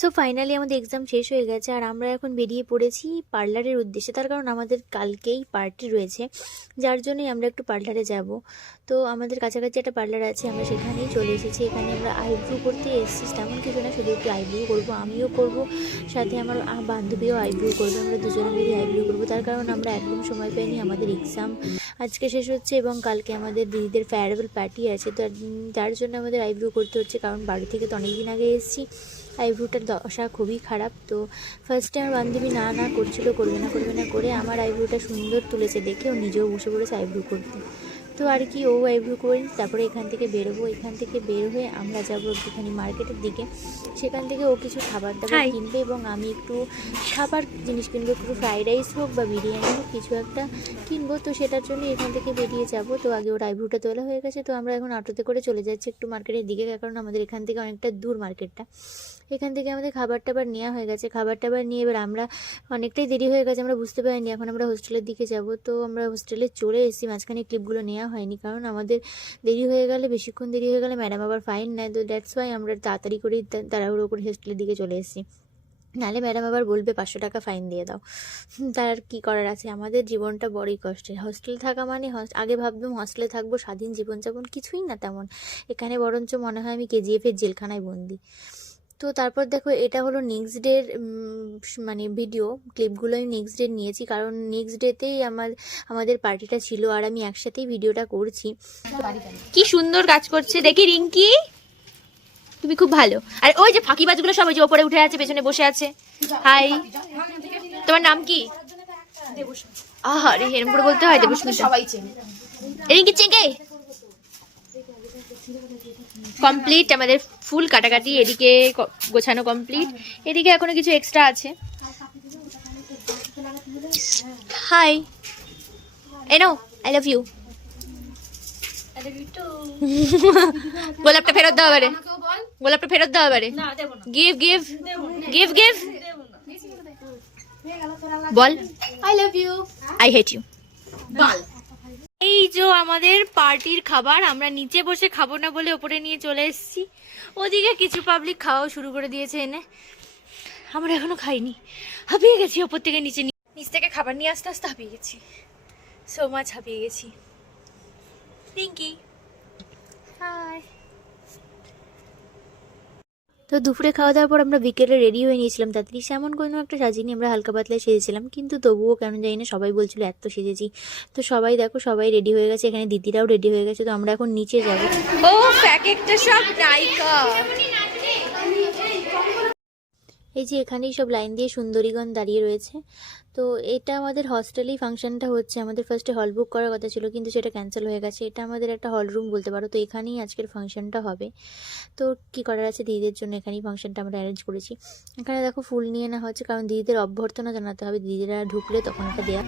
So finally আমাদের exam শেষ হয়ে গেছে আর আমরা এখন বেরিয়ে পড়েছি পার্লারের উদ্দেশ্যে। তার কারণ আমাদের কালকেই পার্টি রয়েছে, যার জন্যই আমরা একটু পার্লারে যাব। তো আমাদের কাছাকাছি একটা পার্লার আছে, আমরা সেখানেই চলে এসেছি। এখানে আমরা আইব্রু করতে এসেছি, তেমন কিছু না, শুধু একটু আইব্রু করব, আমিও করব, সাথে আমার বান্ধবীও আইব্রু করবে, আমরা দুজনে মিলে আইব্রু করব। তার কারণ আমরা একদম সময় পাইনি, আমাদের এক্সাম আজকে শেষ হচ্ছে এবং কালকে আমাদের দিদিদের ফেয়ারওয়েল পার্টি আছে। তো যার জন্য আমাদের আইব্রু করতে হচ্ছে, কারণ বাড়ি থেকে তো অনেক দিন আগে এসেছি। আইব্রুটার দশা খুবই খারাপ, তো ফার্স্ট আমার বান্ধবী না না করছিল, করবে না করবে না করে আমার আইব্রুটা সুন্দর তুলেছে দেখে ও নিজেও বসে পড়েছে আইব্রু করতে। তো আর কি ও আইব্রু করে তারপরে এখান থেকে বেরোবো। এখান থেকে বের হয়ে আমরা যাব একটুখানি মার্কেটের দিকে। সেখান থেকে ও কিছু খাবার দাবার কিনবে এবং আমি একটু খাবার জিনিস কিনবো একটু ফ্রাইড রাইস হোক বা বিরিয়ানি হোক কিছু একটা কিনবো। তো সেটার জন্য এখান থেকে বেরিয়ে যাব। তো আগে ওর আইব্রুটা তোলা হয়ে গেছে। তো আমরা এখন অটোতে করে চলে যাচ্ছি একটু মার্কেটের দিকে কারণ আমাদের এখান থেকে অনেকটা দূর মার্কেটটা। এখান থেকে আমাদের খাবার টাবার নেওয়া হয়ে গেছে। খাবার টাবার নিয়ে এবার আমরা অনেকটাই দেরি হয়ে গেছে আমরা বুঝতে পারিনি। এখন আমরা হোস্টেলের দিকে যাব। তো আমরা হোস্টেলে চলে এসেছি। মাঝখানে ক্লিপগুলো নেওয়া হয়নি। কারণ আমাদের দেরি হয়ে গেলে, বেশিক্ষণ দেরি হয়ে গেলে ম্যাডাম আবার ফাইন নেয় তো দ্যাটস ওয়াই আমরা তাড়াতাড়ি করেই তাড়াহুড়ো করে হোস্টেলের দিকে চলে এসেছি। নাহলে ম্যাডাম আবার বলবে, পাঁচশো টাকা ফাইন দিয়ে দাও। তার আর কী করার আছে? আমাদের জীবনটা বড়ই কষ্টের। হস্টেলে থাকা মানে আগে ভাবতাম হস্টেলে থাকব, স্বাধীন জীবনযাপন কিছুই না তেমন। এখানে বরঞ্চ মনে হয় আমি কেজিএফের জেলখানায় বন্দি। তো তারপর দেখো এটা হলো নেক্সট ডের মানে ভিডিও ক্লিপগুলো আমি নেক্সট ডে নিয়েছি। কারণ নেক্সট ডেতেই আমার, আমাদের পার্টিটা ছিল আর আমি একসাথেই ভিডিওটা করছি। কি সুন্দর কাজ করছে। দেখি রিঙ্কি। তুমি খুব ভালো। আর ওই যে ফাঁকিবাজগুলো সব ওই যে ওপরে উঠে আছে, পেছনে বসে আছে। হাই তোমার নাম কি? আরে, এরম করে বলতে হয়? দেবস্মিতা সবাই চেনে কমপ্লিট আমাদের ফুল কাটাকাটি এদিকে গোছানো কমপ্লিট এদিকে এখনও কিছু এক্সট্রা আছে। Hi now I love you গোলাপটা ফেরত দেওয়া এবারে। গোলাপটা ফেরত দেওয়া এবারে। Give give give give ball. I love you I hate you বাল। এই যে আমাদের পার্টির খাবার, আমরা নিচে বসে খাব না বলে ওপরে নিয়ে চলে এসেছি। ওদিকে কিছু পাবলিক খাওয়াও শুরু করে দিয়েছে এনে। আমরা এখনও খাইনি। হাঁপিয়ে গেছি ওপর থেকে নিচে নিচ থেকে খাবার নিয়ে আস্তে আস্তে হাঁপিয়ে গেছি। সো মাছ হাঁপিয়ে গেছি। পিঙ্কি হাই তো দুপুরে খাওয়া দাওয়ার পর আমরা বিকেলে রেডি হয়ে নিয়েছিলাম। তাড়াতাড়ি সেমন কোনো একটা সাজিনি আমরা হালকা পাতলায় সেজেছিলাম, কিন্তু তবুও কেন জানি না সবাই বলছিল, এত সেজেছি। তো সবাই দেখো, সবাই রেডি হয়ে গেছে, এখানে দিদিরাও রেডি হয়ে গেছে, তো আমরা এখন নিচে যাব। ও এক একটা সব নায়িকা। এই যে এখানেই সব লাইন দিয়ে সুন্দরীগণ দাঁড়িয়ে রয়েছে। তো এটা আমাদের হস্টেলেই ফাংশনটা হচ্ছে, আমাদের ফার্স্টে হল বুক করার কথা ছিল, কিন্তু সেটা ক্যান্সেল হয়ে গেছে। এটা আমাদের একটা হল রুম বলতে পারো, তো এখানেই আজকের ফাংশনটা হবে। তো কি করার আছে দিদিদের জন্য এখানেই ফাংশনটা আমরা অ্যারেঞ্জ করেছি। এখানে দেখো ফুল নিয়ে না হচ্ছে, কারণ দিদিদের অভ্যর্থনা জানাতে হবে, দিদিরা ঢুকলে তখন এটা দেয়া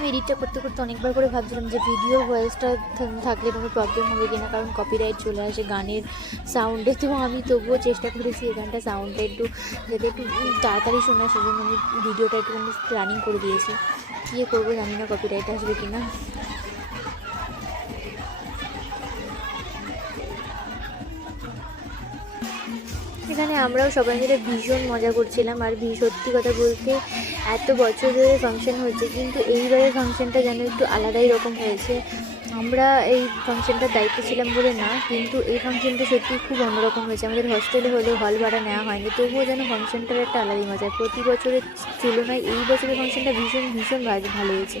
আমি এডিটটা করতে করতে অনেকবার করে ভাবছিলাম যে ভিডিও ভয়েসটা থাকলে কোনো প্রবলেম হবে কিনা, কারণ কপিরাইট চলে আসে গানের সাউন্ডে তো আমি তবুও চেষ্টা করেছি এই গানটা সাউন্ডটা একটু যাতে একটু তাড়াতাড়ি শোনা, সেজন্য আমি ভিডিওটা একটু রানিং করে দিয়েছি। কী করব জানি না কপিরাইট আসবে কিনা। এখানে আমরাও সবাই মিলে ভীষণ মজা করছিলাম, আর সত্যি কথা বলতে এত বছর ধরে ফাংশন হচ্ছে, কিন্তু এইবারের ফাংশনটা যেন একটু আলাদাই রকম হয়েছে। আমরা এই ফাংশনটার দায়িত্ব ছিলাম বলে না, কিন্তু এই ফাংশনটা সত্যি খুব অন্যরকম হয়েছে। আমাদের হস্টেলে হলেও হল ভাড়া নেওয়া হয়নি, তবুও যেন ফাংশনটার একটা আলাদাই মজা। প্রতি বছরের তুলনায় এই বছরের ফাংশনটা ভীষণ ভীষণ ভালো-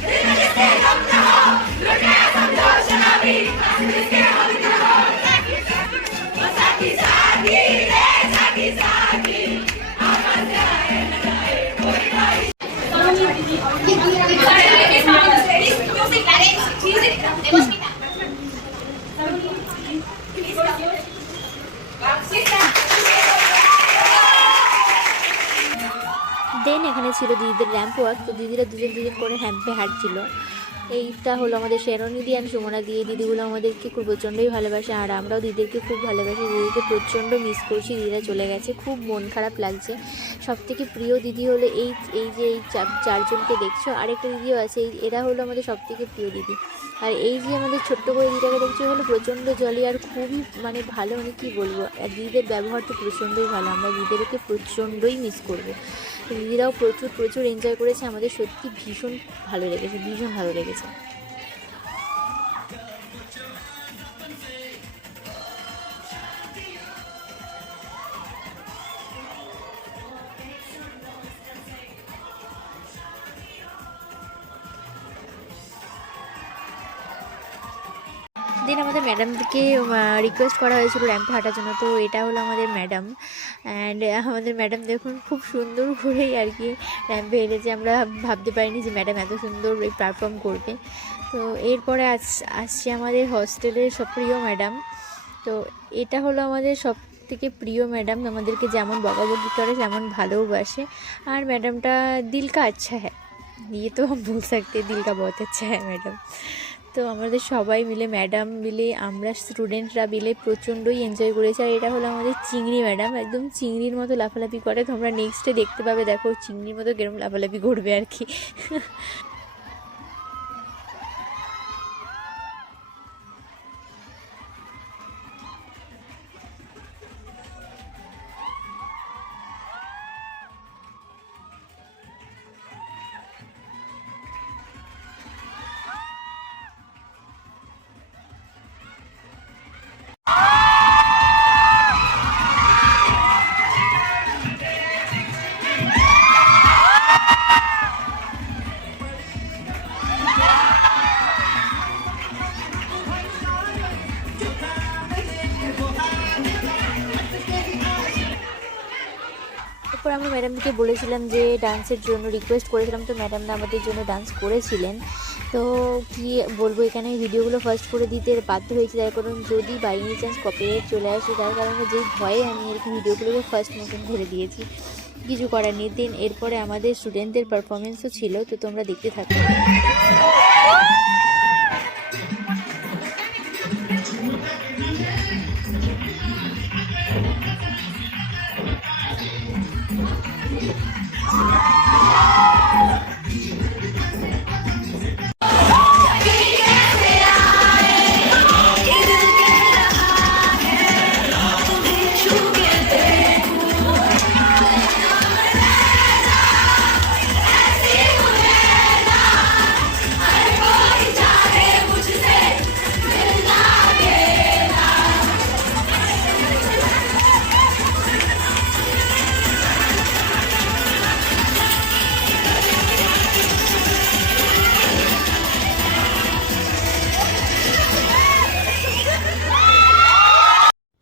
দেন এখানে ছিল দিদিদের র্যাম্প ওয়াক তো দিদিরা দুজন দুজন করে হ্যাম্পে হাঁটছিল। এইটা হলো আমাদের শেরনি দিয়ে আর সুমনা দিয়ে দিদিগুলো আমাদেরকে খুব প্রচণ্ডই ভালোবাসে আর আমরাও দিদিকে খুব ভালোবাসি। দিদিকে প্রচণ্ড মিস করছি, দিদিরা চলে গেছে। খুব মন খারাপ লাগছে। সবথেকে প্রিয় দিদি হলো এই এই যে এই চার- চারজনকে দেখছ। আরেকটা দিদিও আছে। এরা হলো আমাদের সবথেকে প্রিয় দিদি। আর এই যে আমাদের ছোট্ট করে দিদিটাকে দেখছি হলো প্রচণ্ড জলি আর খুবই মানে ভালো মানে কী বলব? আর দিদিদের ব্যবহার তো প্রচণ্ডই ভালো, আমরা দিদিদেরকে প্রচণ্ডই মিস করব। দিদিরাও প্রচুর প্রচুর এনজয় করেছে, আমাদের সত্যি ভীষণ ভালো লেগেছে, ভীষণ ভালো লেগেছে। দেন আমাদের ম্যাডামকে রিকোয়েস্ট করা হয়েছিল র্যাম্পে হাঁটার জন্য তো এটা হলো আমাদের ম্যাডাম অ্যান্ড আমাদের ম্যাডাম দেখুন খুব সুন্দর করেই আর কি র্যাম্পে হেঁটেছে আমরা ভাবতে পারিনি যে ম্যাডাম এত সুন্দর পারফর্ম করবে তো এরপরে আস আসছে আমাদের হস্টেলের সব প্রিয় ম্যাডাম তো এটা হলো আমাদের সব থেকে প্রিয় ম্যাডাম আমাদেরকে যেমন বকাবকি করে তেমন ভালোবাসে আর ম্যাডামটা দিল কা আচ্ছা হ্যাঁ ये तो हम बोल सकते हैं दिल का बहुत अच्छा है मैडम তো আমাদের সবাই মিলে ম্যাডাম মিলে, আমরা স্টুডেন্টরা মিলে প্রচণ্ডই এনজয় করেছি। আর এটা হলো আমাদের চিংড়ি ম্যাডাম একদম চিংড়ির মতো লাফালাফি করে। তোমরা নেক্সটে দেখতে পাবে, দেখো, চিংড়ির মতো কেরম লাফালাফি করবে আর কি। আমরা ম্যাডামকে বলেছিলাম যে ডান্সের জন্য রিকোয়েস্ট করেছিলাম, তো ম্যাডামরা আমাদের জন্য ডান্স করেছিলেন। তো কি বলব, এখানে ভিডিওগুলো ফার্স্ট করে দিতে বাধ্য হয়েছে। তার কারণ যদি বাই এনি চান্স কপিরাইট চলে আসে, তার কারণে যেই ভয়ে আমি আর কি ভিডিওগুলোকে ফার্স্ট মতন ধরে দিয়েছি। কিছু করার নেই। দিন এরপরে আমাদের স্টুডেন্টদের পারফরমেন্সও ছিল, তো তোমরা দেখতে থাকো।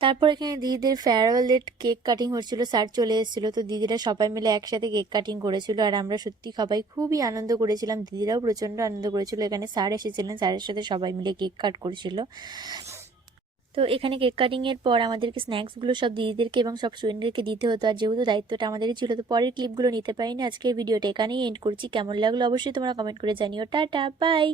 তারপর এখানে দিদিদের ফেয়ারওয়েলের কেক কাটিং হচ্ছিল স্যার চলে এসেছিল, তো দিদিরা সবাই মিলে একসাথে কেক কাটিং করেছিল, আর আমরা সত্যি সবাই খুবই আনন্দ করেছিলাম, দিদিরাও প্রচণ্ড আনন্দ করেছিল, এখানে স্যার এসেছিলেন স্যারের সাথে সবাই মিলে কেক কাট করেছিল। তো এখানে কেক কাটিংয়ের পর আমাদেরকে স্ন্যাক্সগুলো সব দিদিদেরকে এবং সব স্টুডেন্টদেরকে দিতে হতো, আর যেহেতু দায়িত্বটা আমাদেরই ছিল, তো পরের ক্লিপগুলো নিতে পারিনি, আজকের ভিডিওটা এখানেই এন্ড করছি, কেমন লাগল অবশ্যই তোমরা কমেন্ট করে জানিও, টাটা বাই